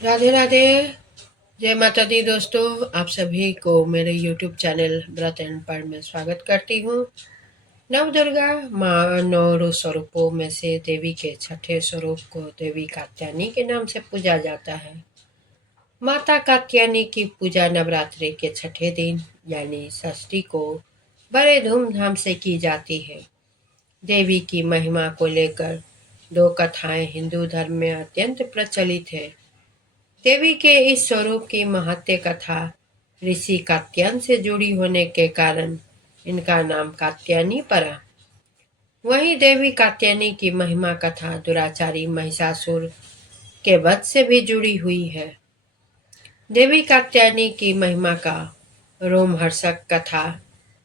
राधे राधे। जय माता दी दोस्तों, आप सभी को मेरे YouTube चैनल व्रत एंड पढ़ में स्वागत करती हूँ। नव दुर्गा माँ नौ स्वरूपों में से देवी के छठे स्वरूप को देवी कात्यायनी के नाम से पूजा जाता है। माता कात्यायनी की पूजा नवरात्रि के छठे दिन यानी षष्ठी को बड़े धूमधाम से की जाती है। देवी की महिमा को लेकर दो कथाएं हिंदू धर्म में अत्यंत प्रचलित है। देवी के इस स्वरूप की महत्य कथा ऋषि कात्यायन से जुड़ी होने के कारण इनका नाम कात्यायनी पड़ा। वहीं देवी कात्यायनी की महिमा कथा दुराचारी महिषासुर के वध से भी जुड़ी हुई है। देवी कात्यायनी की महिमा का रोमहर्षक कथा।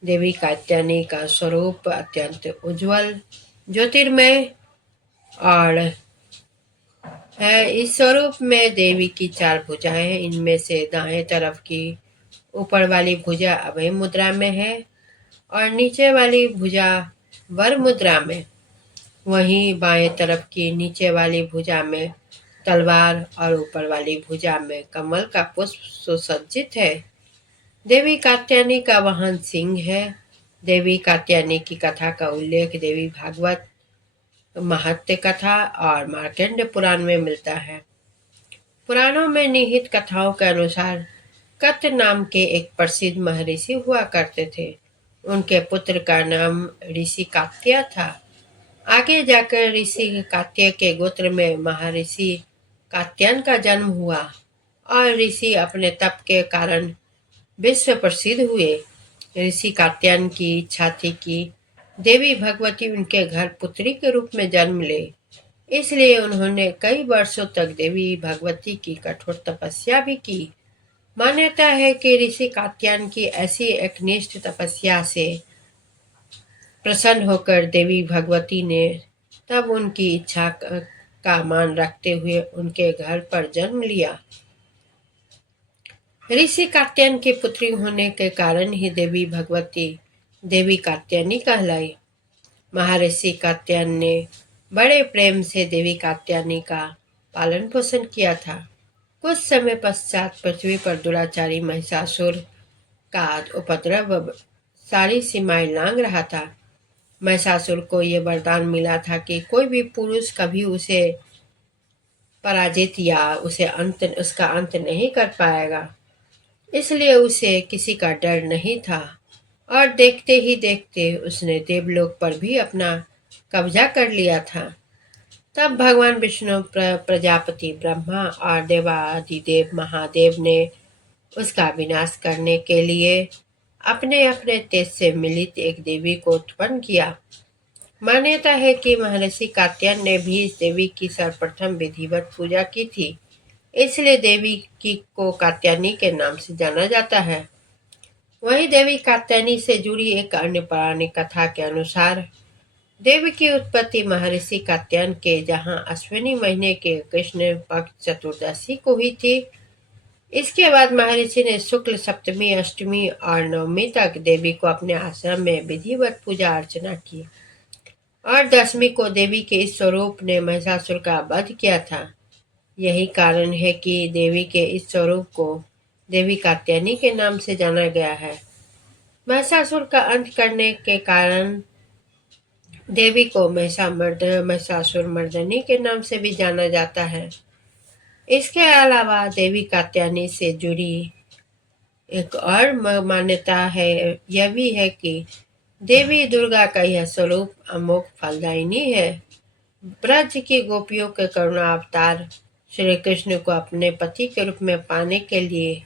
देवी कात्यायनी का स्वरूप अत्यंत उज्जवल, ज्योतिर्मय और है। इस स्वरूप में देवी की चार भुजाएं हैं। इनमें से दाएं तरफ की ऊपर वाली भुजा अभय मुद्रा में है और नीचे वाली भुजा वर मुद्रा में। वहीं बाएं तरफ की नीचे वाली भुजा में तलवार और ऊपर वाली भुजा में कमल का पुष्प सुसज्जित है। देवी कात्यायनी का वाहन सिंह है। देवी कात्यायनी की कथा का उल्लेख देवी भागवत, महत्य कथा और मार्कंड पुराण में मिलता है। पुराणों में निहित कथाओं के अनुसार कत नाम के एक प्रसिद्ध महर्षि हुआ करते थे। उनके पुत्र का नाम ऋषि कात्य था। आगे जाकर ऋषि कात्य के गोत्र में महर्षि कात्यायन का जन्म हुआ और ऋषि अपने तप के कारण विश्व प्रसिद्ध हुए। ऋषि कात्यायन की इच्छा थी कि देवी भगवती उनके घर पुत्री के रूप में जन्म ले, इसलिए उन्होंने कई वर्षों तक देवी भगवती की कठोर तपस्या भी की। मान्यता है कि ऋषि कात्यायन की ऐसी एकनिष्ठ तपस्या से प्रसन्न होकर देवी भगवती ने तब उनकी इच्छा का मान रखते हुए उनके घर पर जन्म लिया। ऋषि कात्यायन की पुत्री होने के कारण ही देवी भगवती देवी कात्यायनी कहलाई। महर्षि कात्यायन ने बड़े प्रेम से देवी कात्यायनी का पालन पोषण किया था। कुछ समय पश्चात पृथ्वी पर दुराचारी महिषासुर का उपद्रव सारी सीमाएं लांघ रहा था। महिषासुर को यह वरदान मिला था कि कोई भी पुरुष कभी उसे पराजित या उसका अंत नहीं कर पाएगा। इसलिए उसे किसी का डर नहीं था और देखते ही देखते उसने देवलोक पर भी अपना कब्जा कर लिया था। तब भगवान विष्णु, प्रजापति ब्रह्मा और देवादिदेव महादेव ने उसका विनाश करने के लिए अपने अपने तेज से मिलित एक देवी को उत्पन्न किया। मान्यता है कि महर्षि कात्यायन ने भी इस देवी की सर्वप्रथम विधिवत पूजा की थी, इसलिए देवी की को कात्यायनी के नाम से जाना जाता है। वहीं देवी कात्यायनी से जुड़ी एक अन्य पौराणिक कथा के अनुसार देवी की उत्पत्ति महर्षि कात्यायन के जहाँ अश्विनी महीने के कृष्ण पक्ष चतुर्दशी को हुई थी। इसके बाद महर्षि ने शुक्ल सप्तमी, अष्टमी और नवमी तक देवी को अपने आश्रम में विधिवत पूजा अर्चना की और दशमी को देवी के इस स्वरूप ने महिषासुर का वध किया था। यही कारण है कि देवी के इस स्वरूप को देवी कात्यायनी के नाम से जाना गया है। महिषासुर का अंत करने के कारण देवी को महिषासुर मर्दनी के नाम से भी जाना जाता है। इसके अलावा देवी कात्यायनी से जुड़ी एक और मान्यता है, यह भी है कि देवी दुर्गा का यह स्वरूप अमोघ फलदायिनी है। ब्रज की गोपियों के करुणा अवतार श्री कृष्ण को अपने पति के रूप में पाने के लिए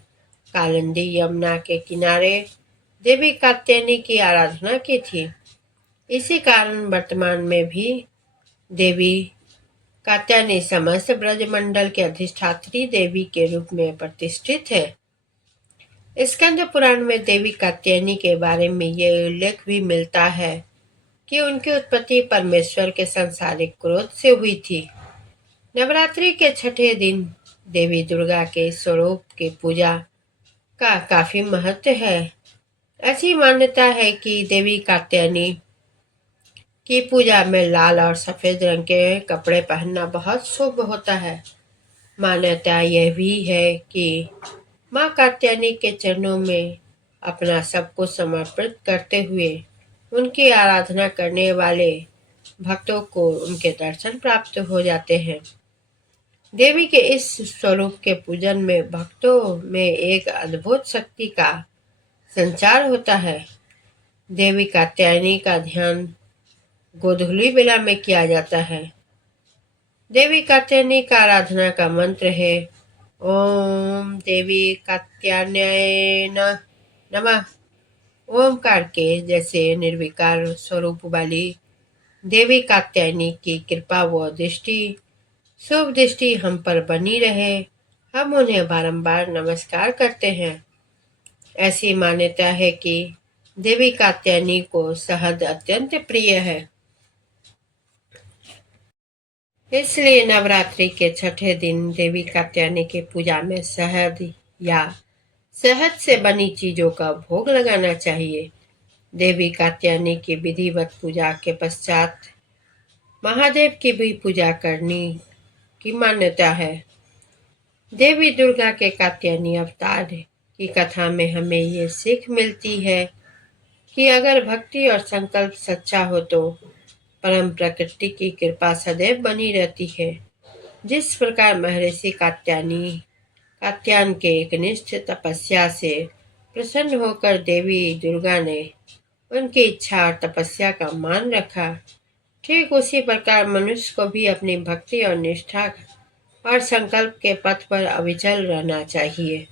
कालिंदी यमुना के किनारे देवी कात्यायनी की आराधना की थी। इसी कारण वर्तमान में भी देवी कात्यायनी समस्त ब्रजमंडल के अधिष्ठात्री देवी के रूप में प्रतिष्ठित है। स्कंद पुराण में देवी कात्यायनी के बारे में यह उल्लेख भी मिलता है कि उनकी उत्पत्ति परमेश्वर के सांसारिक क्रोध से हुई थी। नवरात्रि के छठे दिन देवी दुर्गा के स्वरूप की पूजा का काफी महत्व है। ऐसी मान्यता है कि देवी कात्यायनी की पूजा में लाल और सफेद रंग के कपड़े पहनना बहुत शुभ होता है। मान्यता यह भी है कि माँ कात्यायनी के चरणों में अपना सब कुछ समर्पित करते हुए उनकी आराधना करने वाले भक्तों को उनके दर्शन प्राप्त हो जाते हैं। देवी के इस स्वरूप के पूजन में भक्तों में एक अद्भुत शक्ति का संचार होता है। देवी कात्यायनी का ध्यान गोधूली बेला में किया जाता है। देवी कात्यायनी का आराधना का मंत्र है ओम देवी कात्यायनाय नमः। ओमकार के जैसे निर्विकार स्वरूप वाली देवी कात्यायनी की कृपा व दृष्टि, शुभ दृष्टि हम पर बनी रहे। हम उन्हें बारंबार नमस्कार करते हैं। ऐसी मान्यता है कि देवी कात्यायनी को शहद अत्यंत प्रिय है, इसलिए नवरात्रि के छठे दिन देवी कात्यायनी की पूजा में शहद या शहद से बनी चीजों का भोग लगाना चाहिए। देवी कात्यायनी की विधिवत पूजा के पश्चात महादेव की भी पूजा करने की मान्यता है। देवी दुर्गा के कात्यायनी अवतार की कथा में हमें ये सीख मिलती है कि अगर भक्ति और संकल्प सच्चा हो तो परम प्रकृति की कृपा सदैव बनी रहती है। जिस प्रकार महर्षि कात्यायन के एकनिष्ठ तपस्या से प्रसन्न होकर देवी दुर्गा ने उनकी इच्छा और तपस्या का मान रखा, ठीक उसी प्रकार मनुष्य को भी अपनी भक्ति और निष्ठा और संकल्प के पथ पर अविचल रहना चाहिए।